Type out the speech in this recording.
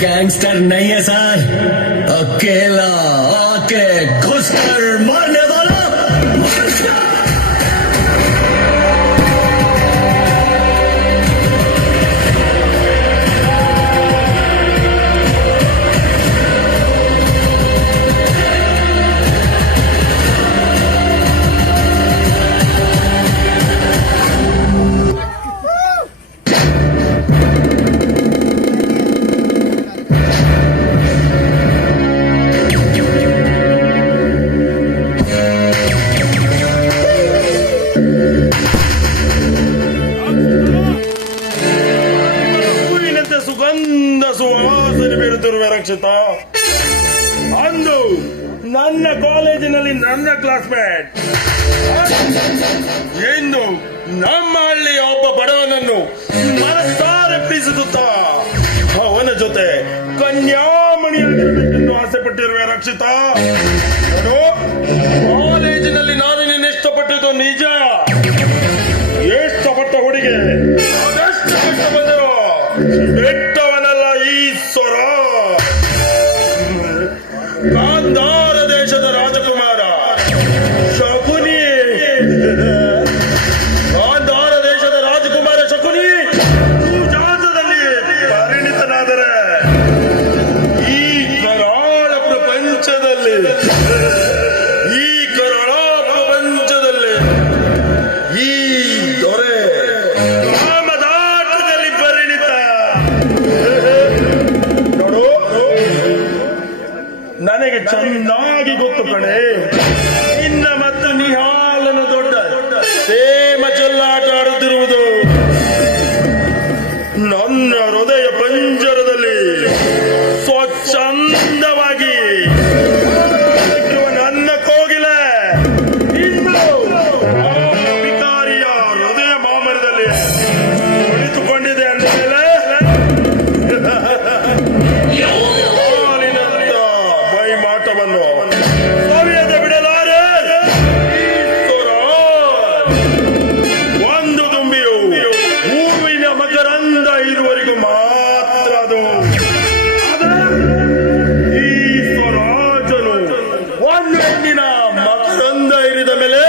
Gangster नहीं है sir अकेला आके घुस कर ಹೂವಿನಂತೆ ಸುಗಂಧ ಸುವಾಸನೆ ಬೀಳುತ್ತಿರುವ ರಕ್ಷಿತ. ಅಂದು ನನ್ನ ಕಾಲೇಜಿನಲ್ಲಿ ನನ್ನ ಕ್ಲಾಸ್ಮೇಟ್ ಎಂದು ನಮ್ಮ ಹಳ್ಳಿಯ ಒಬ್ಬ ಬಡವನನ್ನು ಮನಸ್ಸಾರೆ ಅವನ ಜೊತೆ ಕನ್ಯಾಮಣಿಯಾಗಿರಬೇಕೆಂದು ಆಸೆ ಪಟ್ಟಿರುವ ರಕ್ಷಿತಾ. ਚੰਨ ਨਾਗ ਗੁੱਤ ਬਣੇ। ಬಂಧ ಮೇಲೆ